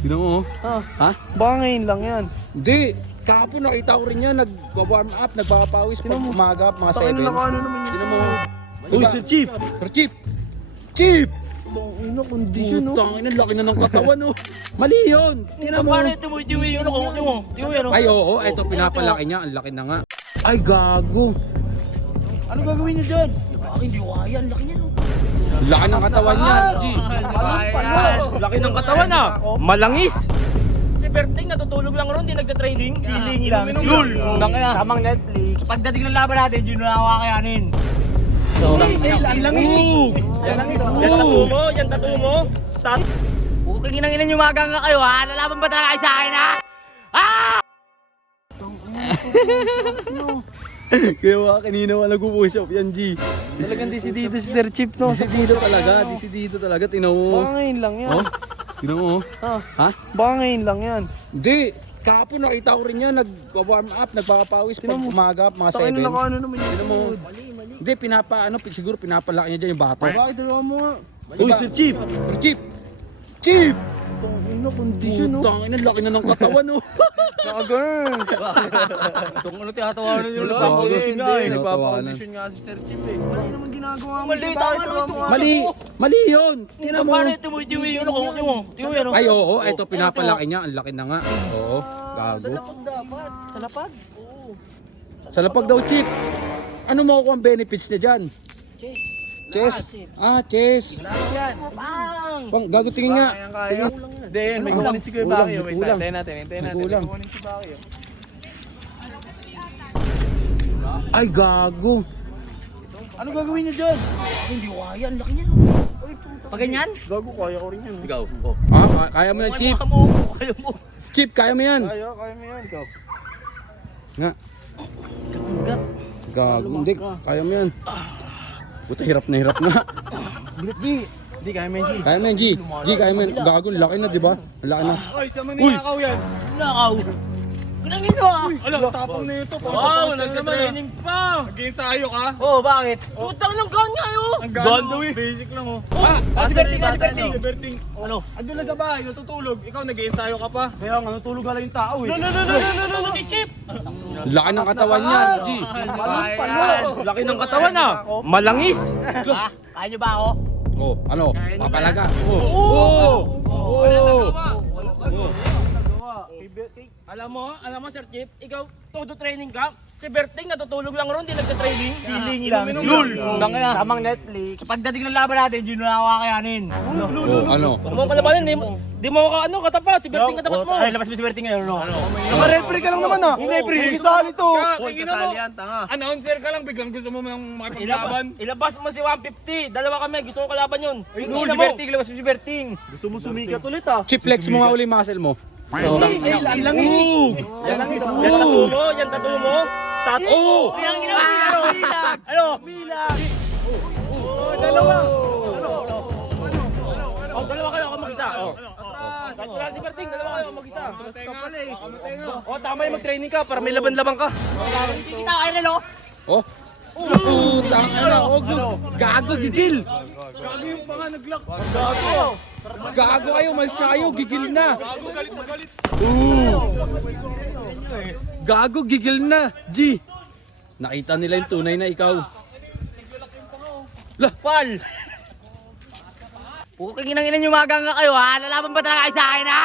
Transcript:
Tignan mo. Ha? Baka ngayon lang yan. Hindi. Kahapon nakita ko rin yan. Nag-warm up, nagpapawis pag umaga, mga 7. Takin na ano naman yun. Tignan mo. Uy, Sir Chief! Sir Chief! Chief! Ina, kondisyon, no? Putang ina, laki na ng katawan, oh. Mali yun. Tingnan mo. Paano ito mo? Tiwi, ano ko? Tiwi, ano? Ay, oo. Ito, pinapalaki niya. Ang laki na nga. Ay, gago. Ano gagawin niyo dyan? Bakit hindi ko kaya? Ang laki niya, no? Laki ng katawan niya. G. Laki ng katawan, ah. Malangis. Si Berting natutulog lang ron, hindi nagta-training. Chilling lang. Lul. Tamang Netflix. Pagdating ng laban natin, yun na nakakayanin. Ang langis. Yan tattoo mo, yan tattoo mo. Kung kinanginan yung maga nga kayo, ha? Lalaban ba talaga kayo sa akin, ha? Kaya mga kanina wala nag-push up yan, G. Talagang disidido si Sir Chief, no? Disidido talaga. Disidido talaga. Tingnan mo. Baka ngayon lang yan. Oh. Tingnan mo. Ha? Baka ngayon lang yan. Hindi. Kahapon nakita ko rin yan. Nag-warm up, nagpapawis pag umaga, mga 7. Takin na ano naman yun. Tingnan mo. Hindi, siguro pinapalaki niya dyan yung bata. Bakit dalawa mo nga? Uy, Sir Chief! Sir Chief! Chief! Ina, kondisyon, no? Putang ina, laki na ng katawan, oh. Nakagirl! Itong ano tinatawanan yung Wala, nagpapakondisyon nga, eh. nagpapakondisyon nga si Sir Chief, eh. Mali naman ginagawa mo. Mali, Bakit tama dalawa mo nga? Mali! Mali yun! Tingnan mo. Paano ito mo? Tiwi, ano ko? Tiwi, ano? Ay, oo. Ito, pinapalaki niya. Ang laki na nga. Oo. Gago. dapat. Sa lapad? Sa lapag daw, Chief. Ano makukuha ang benefits niya dyan? Chess. Chess? Ah, chess. Yan. Bang! Pang, gago tingin nga. Kaya. Hindi, yun. May Kulang, kukunin si Kuya kulang, Bakio. Wait, kulang. hintayin natin. Hintayin natin. May Kulang. kukunin si Bakio. Ay, gago. Ano gagawin niyo dyan? Hindi ko kaya. Ang laki niya, no? Pag ganyan? Gago, kaya ko rin yan. Ikaw. Oh. Ah, kaya mo yan, Chief. Kaya mo. Chief, kaya mo yan. Kaya mo yan. Ikaw. Nga. Kagat. Gago. Hindi, kaya mo yan. Puta, hirap na nga. Bilit, G. Hindi, kaya mo yan, G. Kaya mo yan, G. G, kaya mo yan. Gago, laki na, di ba? Ang laki na. Ay, sa Uy! manikaw yan. Nakaw. Kinangin mo, ah. Alam, tapang na ito. Wow, nagka-training pa. Nag-ensayo ka. Oh, bakit? Putang ng ganya, oh. Ang Ganda, eh. Basic lang, oh. Si Berting, si Berting. Si Berting. Ano? Andun lang sa bahay, natutulog. Ikaw nag-ensayo ka pa. Kaya nga, natulog ka lang yung tao, eh. No. Chip. Laki ng katawan niya, G. Laki ng katawan, ah. Malangis. Ha? Kaya nyo ba ako? Oh, ano? Papalaga. Oh. Oh. Alam mo, Sir Chief, ikaw, todo training ka. Si Berting natutulog lang ron, hindi nagka-training. Chilling lang. Lul. Tamang Netflix. Pagdating ng laban natin, yun na nakakayanin. Oh, ano? Huwag mo kalabanin, di mo katapat. Si Berting katapat mo. Ay, labas mo si Berting ngayon, no? Naka-referee ka lang naman, ah. Yung referee. Isali to. Kasali yan, tanga. Announcer ka lang, biglang gusto mo makipaglaban. Ilabas mo si 150. Dalawa kami, gusto ko kalaban yun. Lul, si Berting, labas mo si Berting. Gusto mo sumikat ulit, ah. Chief, flex mo nga uli yung muscle mo. Langis. Langis. Yan tattoo mo. Oh! Yan ang ginawa. Ano? Dalawa. Oh, dalawa kayo, ako mag-isa. Wala si Berting, dalawa kayo, ako mag-isa. Oh, tama yung mag-training ka para may laban-laban ka. Hindi kita kaya nalo. Oh! Putang ina, oh, gago, gigil! Gago yung panga, nag-lock. Gago kayo, malis na kayo, gigil na! Gago, galit na galit. Gago, gigil na! G! Nakita nila yung tunay na ikaw. Lah! Pal! Kung kinanginan yung maga nga kayo, ha? Lalaban ba talaga kayo sa akin, ha?